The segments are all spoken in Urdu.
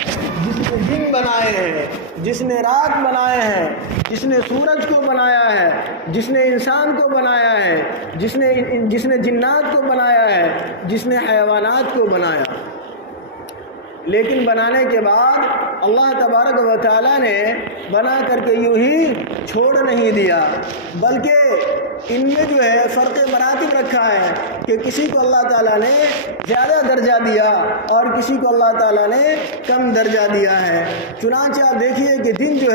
جس نے دن بنائے ہیں، جس نے رات بنائے ہیں، جس نے سورج کو بنایا ہے، جس نے انسان کو بنایا ہے، جس نے جنات کو بنایا ہے، جس نے حیوانات کو بنایا۔ لیکن بنانے کے بعد اللہ تبارک و تعالیٰ نے بنا کر کے یوں ہی چھوڑ نہیں دیا، بلکہ ان میں جو ہے فرق مراتب رکھا ہے کہ کسی کو اللہ تعالیٰ نے زیادہ درجہ دیا اور کسی کو اللہ تعالیٰ نے کم درجہ دیا ہے۔ چنانچہ آپ دیکھیے کہ دن جو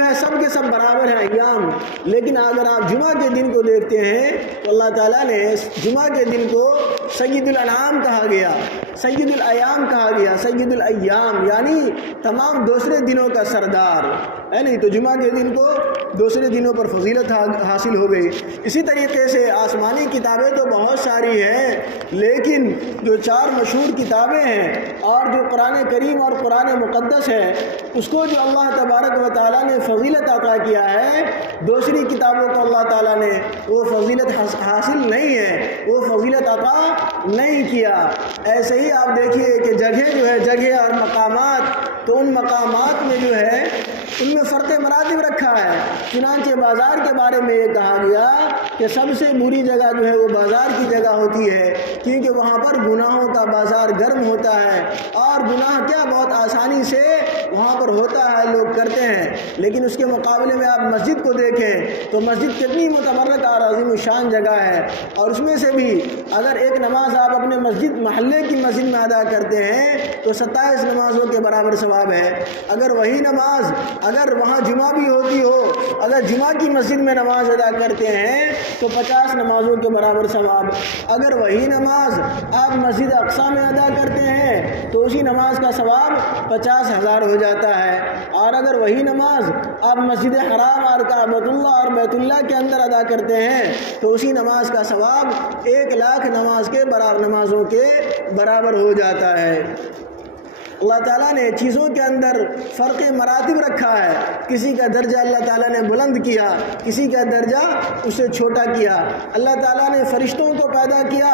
ہے سب کے سب برابر ہیں ایام، لیکن اگر آپ جمعہ کے دن کو دیکھتے ہیں تو اللہ تعالیٰ نے جمعہ کے دن کو سید الانعام کہا گیا، سید الایام کہا گیا، سید الایام یعنی تمام دوسرے دنوں کا سردار ہے نہیں، تو جمعہ کے دن کو دوسرے دنوں پر فضیلت حاصل ہو گئی۔ اسی طریقے سے آسمانی کتابیں تو بہت ساری ہیں، لیکن جو 4 مشہور کتابیں ہیں اور جو قرآن کریم اور قرآن مقدس ہے، اس کو جو اللہ تبارک و تعالیٰ نے فضیلت عطا کیا ہے، دوسری کتابوں کو اللہ تعالیٰ نے وہ فضیلت حاصل نہیں ہے، وہ فضیلت عطا نہیں کیا۔ ایسے ہی آپ دیکھیے کہ جگہ اور مقامات، تو ان مقامات میں جو ہے ان میں فرق مراتب رکھا ہے۔ چنانچہ بازار کے بارے میں یہ کہا گیا کہ سب سے بری جگہ جو ہے وہ بازار کی جگہ ہوتی ہے، کیونکہ وہاں پر گناہوں کا بازار گرم ہوتا ہے، اور گناہ کیا بہت آسانی سے وہاں پر ہوتا ہے، لوگ کرتے ہیں۔ لیکن اس کے مقابلے میں آپ مسجد کو دیکھیں تو مسجد کتنی متبرک اور عظیم الشان جگہ ہے، اور اس میں سے بھی اگر ایک نماز آپ اپنے محلے کی مسجد میں ادا کرتے ہیں تو 27 نمازوں کے برابر ثواب ہے۔ اگر وہی نماز اگر وہاں جمعہ بھی ہوتی ہو، اگر جمعہ کی مسجد میں نماز ادا کرتے ہیں تو 50 نمازوں کے برابر ثواب۔ اگر وہی نماز آپ مسجد اقصی میں ادا کرتے ہیں تو اسی نماز کا ثواب 50,000 ہو جاتا ہے، اور اگر وہی نماز آپ مسجد حرام اور کعبۃ اللہ اور بیت اللہ کے اندر ادا کرتے ہیں تو اسی نماز کا ثواب 1,00,000 نمازوں کے برابر ہو جاتا ہے۔ اللہ تعالیٰ نے چیزوں کے اندر فرق مراتب رکھا ہے، کسی کا درجہ اللہ تعالیٰ نے بلند کیا، کسی کا درجہ اسے چھوٹا کیا۔ اللہ تعالیٰ نے فرشتوں کو پیدا کیا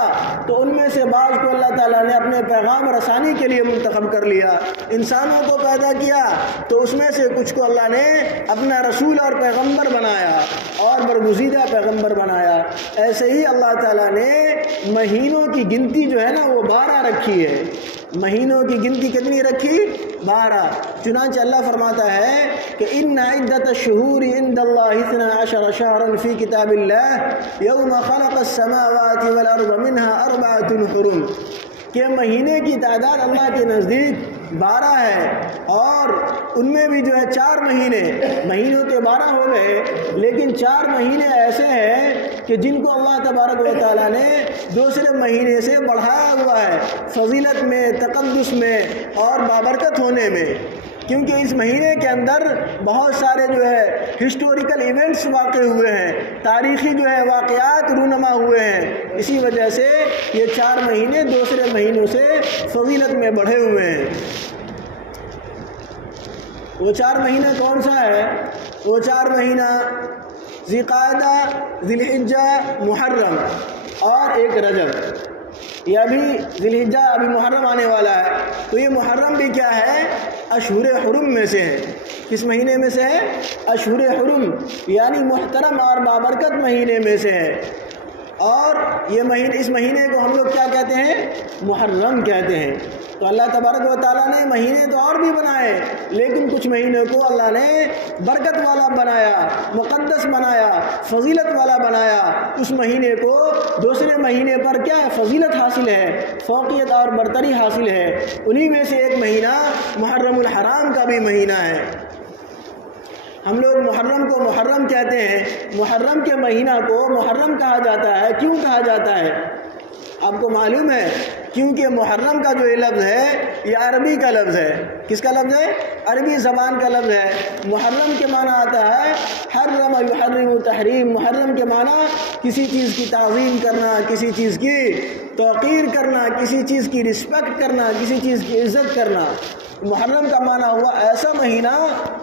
تو ان میں سے بعض کو اللہ تعالیٰ نے اپنے پیغام رسانی کے لیے منتخب کر لیا، انسانوں کو پیدا کیا تو اس میں سے کچھ کو اللہ نے اپنا رسول اور پیغمبر بنایا اور برگزیدہ پیغمبر بنایا۔ ایسے ہی اللہ تعالیٰ نے مہینوں کی گنتی جو ہے نا وہ 12 رکھی ہے، مہینوں کی گنتی کتنی رکھی؟ 12۔ چنانچہ اللہ فرماتا ہے کہ ان عدۃ الشہور عند اللہ 12 شہرا فی کتاب اللہ یوم خلق السماوات والارض منها 4 حرم، کہ مہینے کی تعداد اللہ کے نزدیک 12 ہے، اور ان میں بھی جو ہے 4 مہینوں کے 12 ہو گئے، لیکن 4 مہینے ایسے ہیں کہ جن کو اللہ تبارک و تعالیٰ نے دوسرے مہینے سے بڑھایا ہوا ہے فضیلت میں، تقدس میں اور بابرکت ہونے میں، کیونکہ اس مہینے کے اندر بہت سارے جو ہے ہسٹوریکل ایونٹس واقع ہوئے ہیں، تاریخی جو ہے واقعات رونما ہوئے ہیں، اسی وجہ سے یہ 4 مہینے دوسرے مہینوں سے فضیلت میں بڑھے ہوئے ہیں۔ وہ 4 مہینہ کون سا ہے؟ وہ 4 مہینہ ذی قعدہ، ذی الحجہ، محرم اور ایک رجب۔ یہ ابھی ذی الحجہ ابھی محرم آنے والا ہے، تو یہ محرم بھی کیا ہے؟ اشہر حرم میں سے ہے۔ کس مہینے میں سے ہے؟ اشہر حرم، یعنی محترم اور بابرکت مہینے میں سے ہے، اور یہ اس مہینے کو ہم لوگ کیا کہتے ہیں؟ محرم کہتے ہیں۔ تو اللہ تبارک و تعالیٰ نے مہینے تو اور بھی بنائے، لیکن کچھ مہینوں کو اللہ نے برکت والا بنایا، مقدس بنایا، فضیلت والا بنایا۔ اس مہینے کو دوسرے مہینے پر کیا ہے؟ فضیلت حاصل ہے، فوقیت اور برتری حاصل ہے۔ انہی میں سے ایک مہینہ محرم الحرام کا بھی مہینہ ہے۔ ہم لوگ محرم کو محرم کہتے ہیں، محرم کے مہینہ کو محرم کہا جاتا ہے۔ کیوں کہا جاتا ہے؟ آپ کو معلوم ہے؟ کیونکہ محرم کا جو یہ لفظ ہے یہ عربی کا لفظ ہے۔ کس کا لفظ ہے؟ عربی زبان کا لفظ ہے۔ محرم کے معنی آتا ہے حرم یحرم تحریم۔ محرم کے معنی کسی چیز کی تعظیم کرنا، کسی چیز کی توقیر کرنا، کسی چیز کی رسپیکٹ کرنا، کسی چیز کی عزت کرنا۔ محرم کا معنی ہوا ایسا مہینہ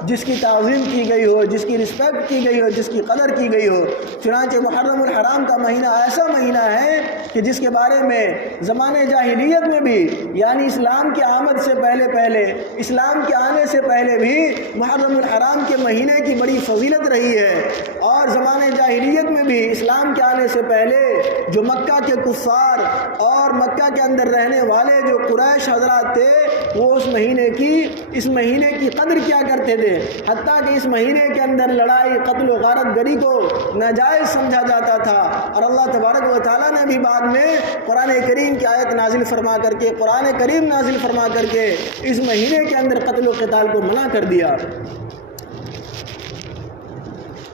جس کی تعظیم کی گئی ہو، جس کی رسپیکٹ کی گئی ہو، جس کی قدر کی گئی ہو۔ چنانچہ محرم الحرام کا مہینہ ایسا مہینہ ہے کہ جس کے بارے میں زمانے جاہلیت میں بھی، یعنی اسلام کی آمد سے پہلے اسلام کے آنے سے پہلے بھی محرم الحرام کے مہینے کی بڑی فضیلت رہی ہے، اور زمانے جاہلیت میں بھی اسلام کے آنے سے پہلے جو مکہ کے کفار اور مکہ کے اندر رہنے والے جو قریش حضرات تھے، وہ اس مہینے کی قدر کیا کرتے تھے، حتیٰ کہ اس مہینے کے اندر لڑائی، قتل و غارت گری کو ناجائز سمجھا جاتا تھا، اور اللہ تبارک و تعالیٰ نے بھی بعد میں قرآن کریم کی آیت نازل فرما کر کے، قرآن کریم نازل فرما کر کے اس مہینے کے اندر قتل و قتال کو منع کر دیا۔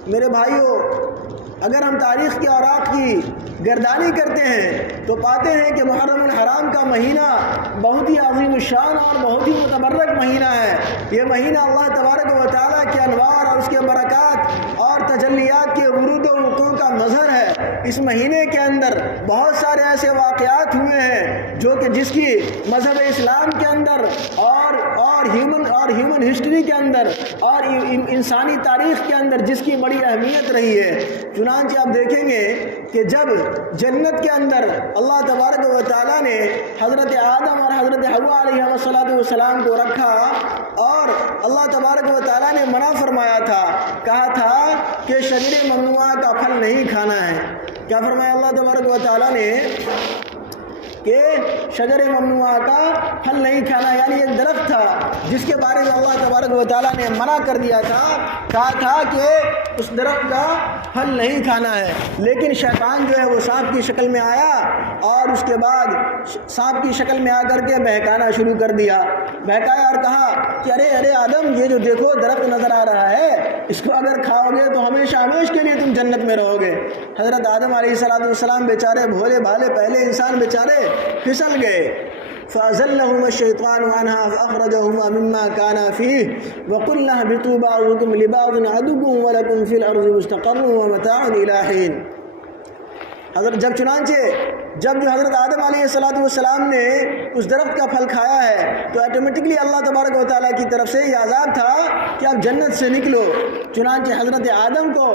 میرے بھائیوں، اگر ہم تاریخ کے اوراق کی گردانی کرتے ہیں تو پاتے ہیں کہ محرم الحرام کا مہینہ بہت ہی عظیم الشان اور بہت ہی متبرک مہینہ ہے۔ یہ مہینہ اللہ تبارک و تعالیٰ کے انوار اور اس کے برکات اور تجلیات کے ورود و وقوع کا مظہر ہے۔ اس مہینے کے اندر بہت سارے ایسے واقعات ہوئے ہیں جو کہ جس کی مذہب اسلام کے اندر اور ہیومن ہسٹری کے اندر اور انسانی تاریخ کے اندر جس کی بڑی اہمیت رہی ہے۔ چنانچہ آپ دیکھیں گے کہ جب جنت کے اندر اللہ تبارک و تعالیٰ نے حضرت آدم اور حضرت حوا علیہ السلام کو رکھا، اور اللہ تبارک و تعالیٰ نے منع فرمایا تھا، کہا تھا کہ شجر ممنوعہ کا پھل نہیں کھانا ہے۔ کیا فرمایا اللہ تبارک و تعالیٰ نے؟ کہ شجر ممنوعہ کا پھل نہیں کھانا، یعنی ایک درخت تھا جس کے بارے میں اللہ تبارک و تعالیٰ نے منع کر دیا تھا، کہا تھا کہ اس درخت کا پھل نہیں کھانا ہے۔ لیکن شیطان جو ہے وہ سانپ کی شکل میں آیا، اور اس کے بعد سانپ کی شکل میں آ کر کے بہکانا شروع کر دیا، بہکایا اور کہا کہ ارے آدم، یہ جو دیکھو درخت نظر آ رہا ہے، اس کو اگر کھاؤ گے تو ہمیشہ کے لیے تم جنت میں رہو گے۔ حضرت آدم علیہ السلام بیچارے بھولے بھالے پہلے انسان بیچارے پھسل گئے۔ فَأَزَلَّهُمَا الشَّيْطَانُ عَنْهَا فَأَخْرَجَهُمَا مِمَّا كَانَا فِيهِ وَقُلْنَا اهْبِطُوا بَعْضُكُمْ لِبَعْضٍ عَدُوٌّ وَلَكُمْ فِي الْأَرْضِ مُسْتَقَرٌّ وَمَتَاعٌ إِلَىٰ حِينٍ۔ جب جو حضرت آدم علیہ السلام نے اس درخت کا پھل کھایا ہے تو آٹومیٹکلی اللہ تبارک و تعالیٰ کی طرف سے یہ عذاب تھا کہ آپ جنت سے نکلو۔ چنانچہ حضرت آدم کو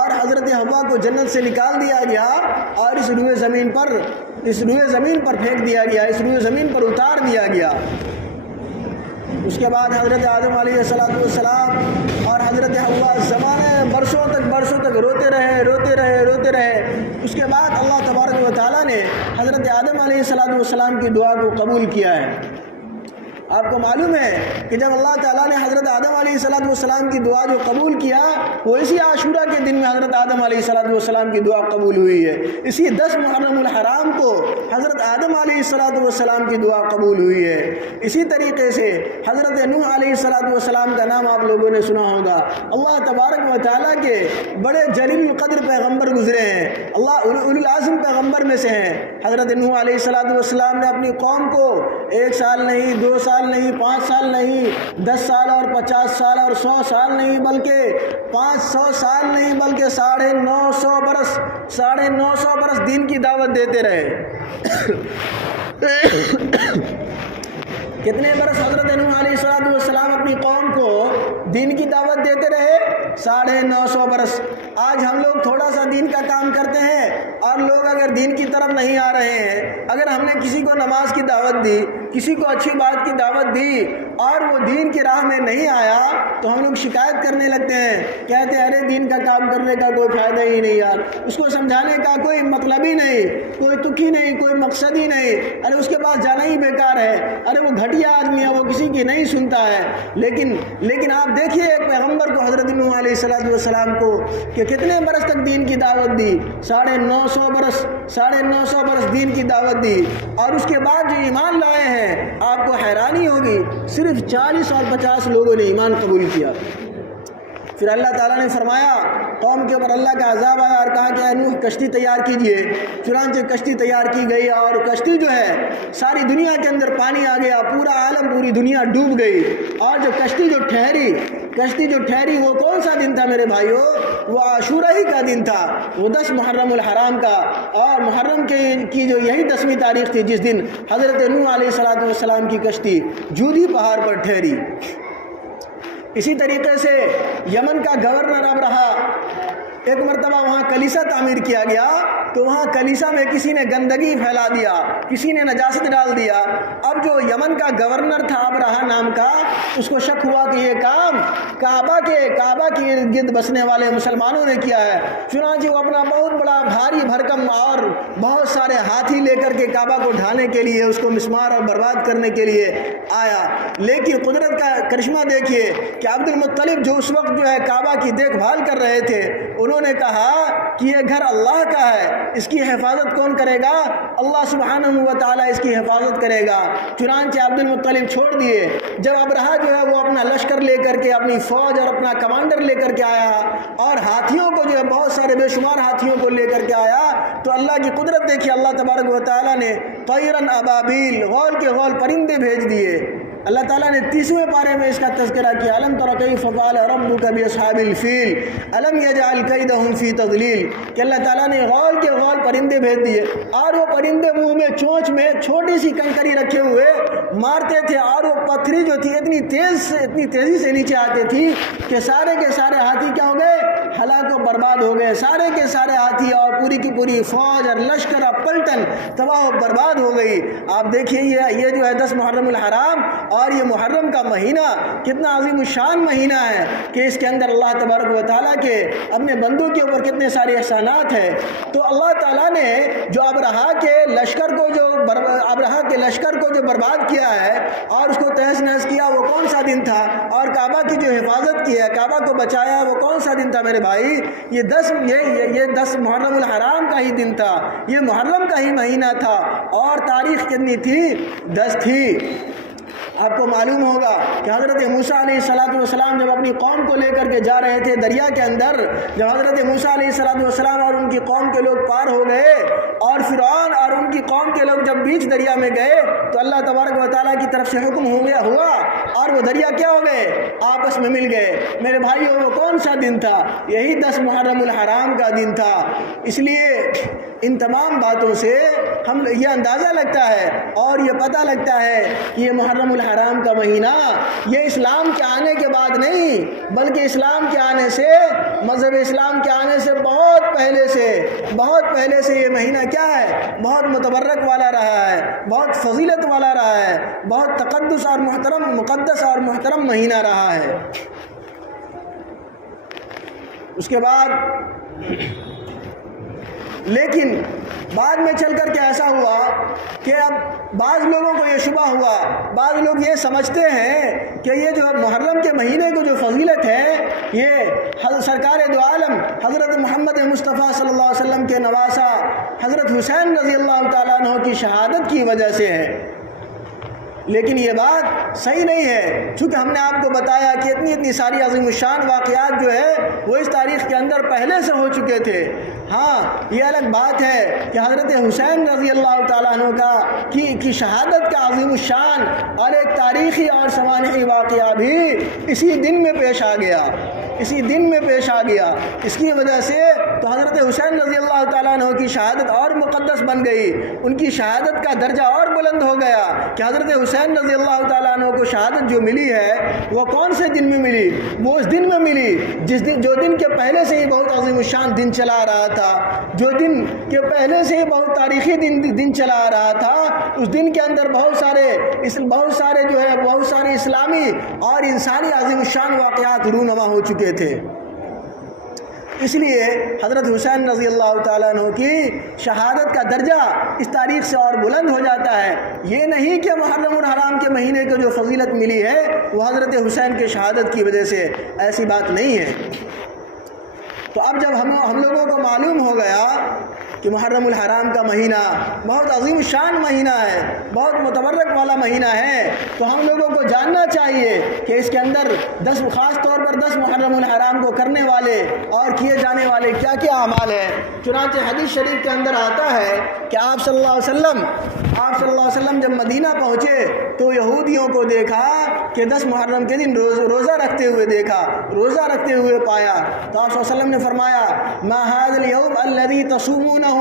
اور حضرت حوا کو جنت سے نکال دیا گیا، اور اس روئے زمین پر پھینک دیا گیا، اس روئے زمین پر اتار دیا گیا۔ اس کے بعد حضرت آدم علیہ السلام اور حضرت حوا زمانے برسوں تک روتے رہے۔ اس کے بعد اللہ تبارک و تعالیٰ نے حضرت آدم علیہ السلام کی دعا کو قبول کیا ہے۔ آپ کو معلوم ہے کہ جب اللہ تعالیٰ نے حضرت آدم علیہ السلام کی دعا جو قبول کیا، وہ اسی عاشورہ کے دن میں حضرت آدم علیہ السلام کی دعا قبول ہوئی ہے۔ اسی 10 محرم الحرام کو حضرت آدم علیہ السلام کی دعا قبول ہوئی ہے۔ اسی طریقے سے حضرت نوح علیہ السلام کا نام آپ لوگوں نے سنا ہوگا۔ اللہ تبارک و تعالیٰ کے بڑے جلیل القدر پیغمبر گزرے ہیں، اللہ اولو العزم پیغمبر میں سے ہیں۔ حضرت نوح علیہ السلام نے اپنی قوم کو 1 سال نہیں، 2 سال نہیں، 5 سال نہیں، 10 سال اور 50 سال اور 100 سال نہیں، بلکہ 500 سال نہیں، بلکہ 950 برس دین کی دعوت دیتے رہے۔ کتنے برس حضرت نوح علیہ السلام اپنی قوم کو دین کی دعوت دیتے رہے؟ 950 برس۔ آج ہم لوگ تھوڑا سا دین کا کام کرتے ہیں، اور لوگ اگر دین کی طرف نہیں آ رہے ہیں، اگر ہم نے کسی کو نماز کی دعوت دی، کسی کو اچھی بات کی دعوت دی، اور وہ دین کی راہ میں نہیں آیا، تو ہم لوگ شکایت کرنے لگتے ہیں، کہتے ہیں ارے دین کا کام کرنے کا کوئی فائدہ ہی نہیں یار، اس کو سمجھانے کا کوئی مطلب ہی نہیں، کوئی تک ہی نہیں، کوئی مقصد ہی نہیں، ارے اس کے پاس جانا ہی بیکار ہے، ارے وہ گھٹیا آدمی ہے، وہ کسی کی نہیں سنتا ہے۔ لیکن آپ دیکھیے ایک پیغمبر کو، حضرت نوح علیہ السلام کو، کہ کتنے برس تک دین کی دعوت دی؟ 950 برس دین کی دعوت دی، اور اس کے بعد جو ایمان لائے ہیں، آپ کو حیرانی ہوگی، صرف 40 اور 50 لوگوں نے ایمان قبول کیا۔ پھر اللہ تعالیٰ نے فرمایا، قوم کے اوپر اللہ کا عذاب آیا اور کہا کہ اے نوح کشتی تیار کیجئے۔ چنانچہ کشتی تیار کی گئی، اور کشتی جو ہے ساری دنیا کے اندر پانی آ گیا، پورا عالم، پوری دنیا ڈوب گئی۔ اور جو کشتی جو ٹھہری وہ کون سا دن تھا میرے بھائیو؟ وہ عاشورہ ہی کا دن تھا، وہ 10 محرم الحرام کا، اور محرم کی جو یہی 10ویں تاریخ تھی جس دن حضرت نوح علیہ السلام کی کشتی جودھی پہاڑ پر ٹھہری۔ اسی طریقے سے یمن کا گورنر اب رہا، ایک مرتبہ وہاں کلیسا تعمیر کیا گیا تو وہاں کلیسا میں کسی نے گندگی پھیلا دیا، کسی نے نجاست ڈال دیا۔ اب جو یمن کا گورنر تھا ابرہہ نام کا، اس کو شک ہوا کہ یہ کام کعبہ کے ارد گرد بسنے والے مسلمانوں نے کیا ہے، چنانچہ وہ اپنا بہت بڑا بھاری بھرکم اور بہت سارے ہاتھی لے کر کے کعبہ کو ڈھانے کے لیے، اس کو مسمار اور برباد کرنے کے لیے آیا۔ لیکن قدرت کا کرشمہ دیکھیے کہ عبد المطلب جو اس وقت جو ہے کعبہ کی دیکھ بھال کر رہے تھے، انہوں نے کہا کہ یہ گھر اللہ کا ہے، اس کی حفاظت کون کرے گا؟ اللہ سبحانہ و تعالیٰ اس کی حفاظت کرے گا۔ چنانچہ عبد المطلب چھوڑ دیے۔ جب ابرہہ جو ہے وہ اپنا لشکر لے کر کے، اپنی فوج اور اپنا کمانڈر لے کر کے آیا اور ہاتھیوں کو جو ہے بہت سارے بے شمار ہاتھیوں کو لے کر کے آیا، تو اللہ کی قدرت دیکھیے، اللہ تبارک و تعالیٰ نے طیراً ابابیل، غول کے غول پرندے بھیج دیے۔ اللہ تعالیٰ نے 30ویں پارے میں اس کا تذکرہ کیا، الم تر کیف فعل ربک باصحاب الفیل الم یجعل کیدہم فی تضلیل، کہ اللہ تعالیٰ نے غول کے غول پرندے بھیج دیے، اور وہ پرندے منہ میں چونچ میں چھوٹی سی کنکری رکھے ہوئے مارتے تھے، اور وہ پتھری جو تھی اتنی تیزی سے نیچے آتی تھی کہ سارے کے سارے ہاتھی کیا ہو گئے؟ ہلاک و برباد ہو گئے۔ سارے کے سارے ہاتھی اور پوری کی پوری فوج اور لشکر اور پلٹن تباہ و برباد ہو گئی۔ آپ دیکھیے یہ جو ہے 10 محرم الحرام، اور یہ محرم کا مہینہ کتنا عظیم الشان مہینہ ہے کہ اس کے اندر اللہ تبارک و تعالیٰ کے اپنے بندوں کے اوپر کتنے سارے احسانات ہیں۔ تو اللہ تعالیٰ نے جو ابرہہ کے لشکر کو جو برباد کیا ہے اور اس کو تہس نہس کیا، وہ کون سا دن تھا؟ اور کعبہ کی جو حفاظت کی ہے، کعبہ کو بچایا، وہ کون سا دن تھا میرے بھائی؟ یہ 10 محرم الحرام کا ہی دن تھا، یہ محرم کا ہی مہینہ تھا، اور تاریخ کتنی تھی؟ 10 تھی۔ آپ کو معلوم ہوگا کہ حضرت موسیٰ علیہ السلام جب اپنی قوم کو لے کر کے جا رہے تھے دریا کے اندر، جب حضرت موسیٰ علیہ السلام اور ان کی قوم کے لوگ پار ہو گئے، اور فرعون اور ان کی قوم کے لوگ جب بیچ دریا میں گئے، تو اللہ تبارک و تعالیٰ کی طرف سے حکم ہوا اور وہ دریا کیا ہو گئے؟ آپس میں مل گئے۔ میرے بھائیو، وہ کون سا دن تھا؟ یہی 10 محرم الحرام کا دن تھا۔ اس لیے ان تمام باتوں سے ہم یہ اندازہ لگتا ہے اور یہ پتہ لگتا ہے کہ یہ محرم الحرام کا مہینہ یہ اسلام کے آنے کے بعد نہیں، بلکہ اسلام کے آنے سے، مذہب اسلام کے آنے سے بہت پہلے سے یہ مہینہ کیا ہے؟ بہت متبرک والا رہا ہے، بہت فضیلت والا رہا ہے، بہت تقدس اور مقدس اور محترم مہینہ رہا ہے۔ اس کے بعد لیکن بعد میں چل کر کے ایسا ہوا کہ اب بعض لوگوں کو یہ شبہ ہوا، بعض لوگ یہ سمجھتے ہیں کہ یہ جو محرم کے مہینے کو جو فضیلت ہے، یہ سرکار دو عالم حضرت محمد مصطفیٰ صلی اللہ علیہ وسلم کے نواسہ حضرت حسین رضی اللہ تعالیٰ عنہ کی شہادت کی وجہ سے ہے۔ لیکن یہ بات صحیح نہیں ہے، چونکہ ہم نے آپ کو بتایا کہ اتنی ساری عظیم الشان واقعات جو ہے وہ اس تاریخ کے اندر پہلے سے ہو چکے تھے۔ ہاں، یہ الگ بات ہے کہ حضرت حسین رضی اللہ تعالیٰ عنہ کی شہادت کا عظیم الشان اور ایک تاریخی اور سوانحی واقعہ بھی اسی دن میں پیش آ گیا، اس کی وجہ سے تو حضرت حسین رضی اللہ تعالیٰ عنہ کی شہادت اور مقدس بن گئی، ان کی شہادت کا درجہ اور بلند ہو گیا کہ حضرت حسین رضی اللہ تعالیٰ عنہ کو شہادت جو ملی ہے وہ کون سے دن میں ملی؟ وہ اس دن میں ملی جو دن کے پہلے سے ہی بہت عظیم الشان دن چلا آ رہا تھا، جو دن کے پہلے سے ہی بہت تاریخی دن چلا آ رہا تھا۔ اس دن کے اندر بہت سارے اسلامی اور انسانی عظیم الشان واقعات رونما ہو چکے تھے۔ اس لیے حضرت حسین رضی اللہ تعالیٰ عنہ کی شہادت کا درجہ اس تاریخ سے اور بلند ہو جاتا ہے۔ یہ نہیں کہ محرم الحرام کے مہینے کو جو فضیلت ملی ہے وہ حضرت حسین کی شہادت کی وجہ سے، ایسی بات نہیں ہے۔ تو اب جب ہم لوگوں کو معلوم ہو گیا کہ محرم الحرام کا مہینہ بہت عظیم شان مہینہ ہے، بہت متبرک والا مہینہ ہے، تو ہم لوگوں کو جاننا چاہیے کہ اس کے اندر خاص طور پر 10 محرم الحرام کو کرنے والے اور کیے جانے والے کیا کیا اعمال ہیں۔ چنانچہ حدیث شریف کے اندر آتا ہے کہ آپ صلی اللہ علیہ وسلم آپ صلی اللہ علیہ وسلم جب مدینہ پہنچے تو یہودیوں کو دیکھا کہ 10 محرم کے دن روزہ رکھتے ہوئے دیکھا، روزہ رکھتے ہوئے پایا، تو آپ صلی اللہ علیہ وسلم نے فرمایا ما هذا اليوم الذي تصومونه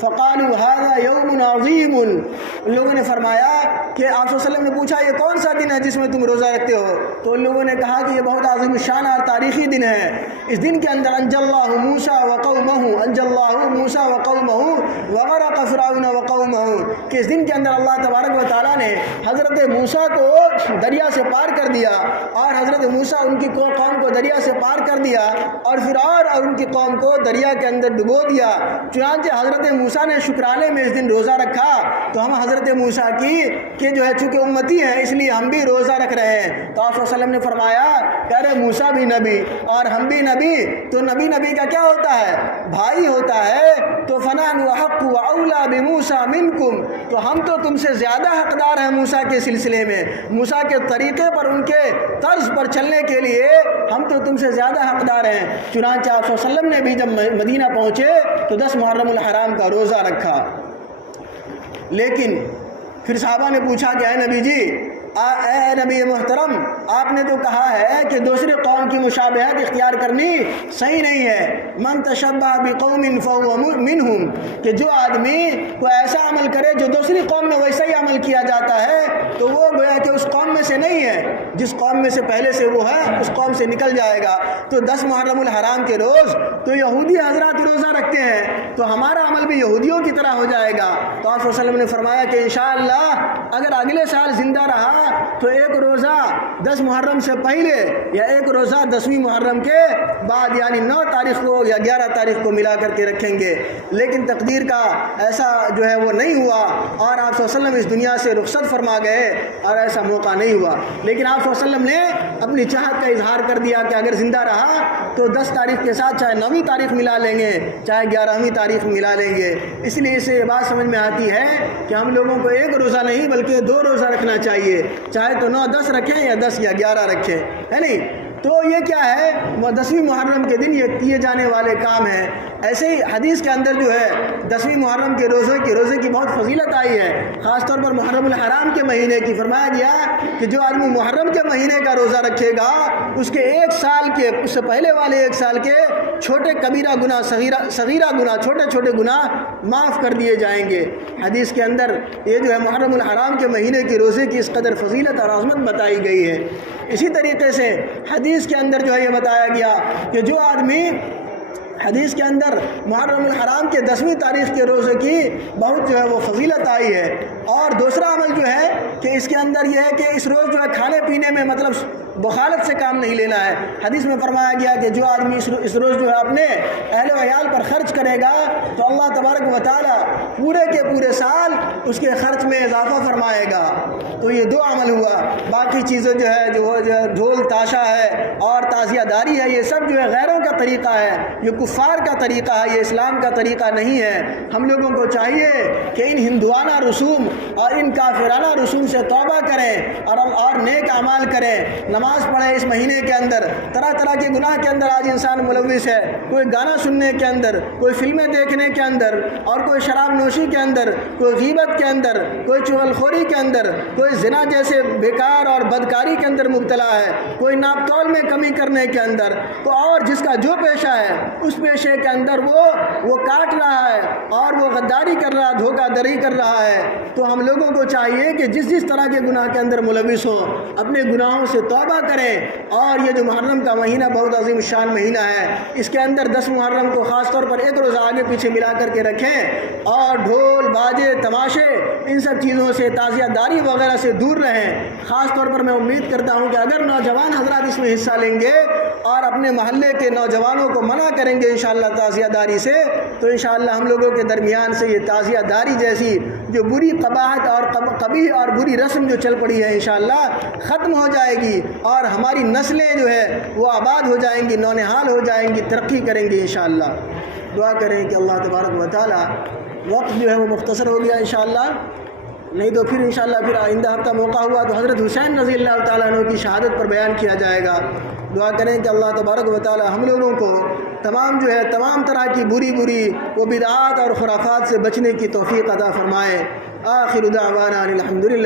فقالوا هذا يوم عظيم۔ ان لوگوں نے فرمایا کہ آپ صلی اللہ علیہ وسلم نے پوچھا یہ کون سا دن ہے جس میں تم روزہ رکھتے ہو؟ تو ان لوگوں نے کہا کہ یہ بہت عظیم الشان اور تاریخی دن ہے، اس دن کے اندر انجى الله موسى وقومه، انجى الله موسى وقومه وغرق فرعون وقومه، کہ اس دن کے اندر اللہ تبارک و تعالیٰ نے حضرت موسیٰ کو دریا سے پار کر دیا، اور حضرت موسیٰ ان کی قوم کو دریا سے پار کر دیا، اور فرعون اور ان کی قوم کو دریا کے اندر ڈبو دیا۔ چنانچہ حضرت موسیٰ نے شکرانے میں اس دن روزہ رکھا، تو ہم حضرت موسیٰ کی کہ جو ہے چونکہ امتی ہیں اس لیے ہم بھی روزہ رکھ رہے ہیں۔ تو آپ صلی اللہ علیہ وسلم نے فرمایا کہ ارے موسیٰ بھی نبی اور ہم بھی نبی، تو نبی کا کیا ہوتا ہے؟ بھائی ہوتا ہے، تو فنحن احق واولی بموسیٰ منکم، تو ہم تو تم سے زیادہ حقدار ہیں موسیٰ کے سلسلے میں، موسیٰ کے طریقے پر ان کے طرز پر چلنے کے لیے ہم تو تم سے زیادہ حقدار ہیں۔ چنانچہ آپ صلی اللہ علیہ وسلم نے بھی جب مدینہ پہنچے تو 10 محرم الحرام کا روزہ رکھا۔ لیکن پھر صحابہ نے پوچھا کہ اے نبی جی، اے نبی محترم، آپ نے تو کہا ہے کہ دوسری قوم کی مشابہت اختیار کرنی صحیح نہیں ہے، من تشبہ بقوم فہو منہم، کہ جو آدمی کوئی ایسا عمل کرے جو دوسری قوم میں ویسا ہی عمل کیا جاتا ہے تو وہ گویا کہ اس قوم میں سے نہیں ہے، جس قوم میں سے پہلے سے وہ ہے اس قوم سے نکل جائے گا۔ تو 10 محرم الحرام کے روز تو یہودی حضرات روزہ رکھتے ہیں، تو ہمارا عمل بھی یہودیوں کی طرح ہو جائے گا۔ تو آپ صلی اللہ علیہ وسلم نے فرمایا کہ انشاءاللہ اگر اگلے سال زندہ رہا تو ایک روزہ 10 محرم سے پہلے یا ایک روزہ 10ویں محرم کے بعد یعنی 9 تاریخ کو یا 11 تاریخ کو ملا کر کے رکھیں گے۔ لیکن تقدیر کا ایسا جو ہے وہ نہیں ہوا، اور آپ صلی اللہ علیہ وسلم اس دنیا سے رخصت فرما گئے اور ایسا موقع نہیں ہوا۔ لیکن آپ صلی اللہ علیہ وسلم نے اپنی چاہت کا اظہار کر دیا کہ اگر زندہ رہا تو 10 تاریخ کے ساتھ چاہے 9ویں تاریخ ملا لیں گے چاہے 11ویں تاریخ ملا لیں گے۔ اس لیے اسے یہ بات سمجھ میں آتی ہے کہ ہم لوگوں کو ایک روزہ نہیں بلکہ 2 روزہ رکھنا چاہیے، چاہے تو 9 10 رکھیں یا 10 یا 11 رکھیں، ہے نہیں؟ تو یہ کیا ہے؟ 10ویں محرم کے دن یہ کیے جانے والے کام ہیں۔ ایسے ہی حدیث کے اندر جو ہے 10ویں محرم کے روزے کی بہت فضیلت آئی ہے، خاص طور پر محرم الحرام کے مہینے کی۔ فرمایا گیا کہ جو آدمی محرم کے مہینے کا روزہ رکھے گا اس کے 1 سال کے، اس سے پہلے والے 1 سال کے چھوٹے کبیرہ گناہ، صغیرہ گناہ، چھوٹے چھوٹے گناہ معاف کر دیے جائیں گے۔ حدیث کے اندر یہ جو ہے محرم الحرام کے مہینے کی روزے کی اس قدر فضیلت اور عظمت بتائی گئی ہے۔ اسی طریقے سے حدیث کے اندر جو ہے یہ بتایا گیا کہ جو آدمی حدیث کے اندر محرم الحرام کے 10ویں تاریخ کے روزے کی بہت جو ہے وہ فضیلت آئی ہے۔ اور دوسرا عمل جو ہے کہ اس کے اندر یہ ہے کہ اس روز جو ہے کھانے پینے میں مطلب بخالت سے کام نہیں لینا ہے۔ حدیث میں فرمایا گیا کہ جو آدمی اس روز جو ہے اپنے اہل و عیال پر خرچ کرے گا تو اللہ تبارک و تعالیٰ پورے کے پورے سال اس کے خرچ میں اضافہ فرمائے گا۔ تو یہ 2 عمل ہوا۔ باقی چیزیں جو ہے جو ڈھول تاشا ہے اور تعزیہ داری ہے، یہ سب جو ہے غیروں کا طریقہ ہے، یہ کفار کا طریقہ ہے، یہ اسلام کا طریقہ نہیں ہے۔ ہم لوگوں کو چاہیے کہ ان ہندوانہ رسوم اور ان کافرانہ رسوم سے توبہ کریں اور نیک اعمال کریں، نماز پڑھیں۔ اس مہینے کے اندر طرح طرح کے گناہ کے اندر آج انسان ملوث ہے، کوئی گانا سننے کے اندر، کوئی فلمیں دیکھنے کے اندر، اور کوئی شراب نوشی کے اندر، کوئی غیبت کے اندر، کوئی چغل خوری کے اندر، کوئی زنا جیسے بیکار اور بدکاری کے اندر مبتلا ہے، کوئی ناپ تول میں کمی کرنے کے اندر، تو اور جس کا جو پیشہ ہے اس پیشے کے اندر وہ کاٹ رہا ہے اور وہ غداری کر رہا ہے، دھوکہ دری کر رہا ہے۔ تو ہم لوگوں کو چاہیے کہ جس طرح کے گناہ کے اندر ملوث ہوں اپنے گناہوں سے توبہ کریں۔ اور یہ جو محرم کا مہینہ بہت عظیم شان مہینہ ہے، اس کے اندر 10 محرم کو خاص طور پر ایک روزہ آگے پیچھے ملا کر کے رکھیں، اور ڈھول باجے تماشے ان سب چیزوں سے، تعزیہ داری وغیرہ سے دور رہیں۔ خاص طور پر میں امید کرتا ہوں کہ اگر نوجوان حضرات اس میں حصہ لیں گے اور اپنے محلے کے نوجوانوں کو منع کریں گے انشاءاللہ تعزیہ داری سے، تو انشاءاللہ ہم لوگوں کے درمیان سے یہ تعزیہ داری جیسی جو بری قباحت اور قبیح اور بری رسم جو چل پڑی ہے انشاءاللہ ختم ہو جائے گی، اور ہماری نسلیں جو ہے وہ آباد ہو جائیں گی، نونہال ہو جائیں گی، ترقی کریں گی انشاءاللہ۔ دعا کریں کہ اللہ تبارک و تعالی، وقت جو ہے وہ مختصر ہو گیا انشاءاللہ، نہیں تو پھر انشاءاللہ پھر آئندہ ہفتہ موقع ہوا تو حضرت حسین رضی اللہ تعالیٰ عنہ کی شہادت پر بیان کیا جائے گا۔ دعا کریں کہ اللہ تبارک و تعالی ہم لوگوں کو تمام طرح کی بری وہ بدعات اور خرافات سے بچنے کی توفیق عطا فرمائے۔ آخر دعوانا الحمدللہ.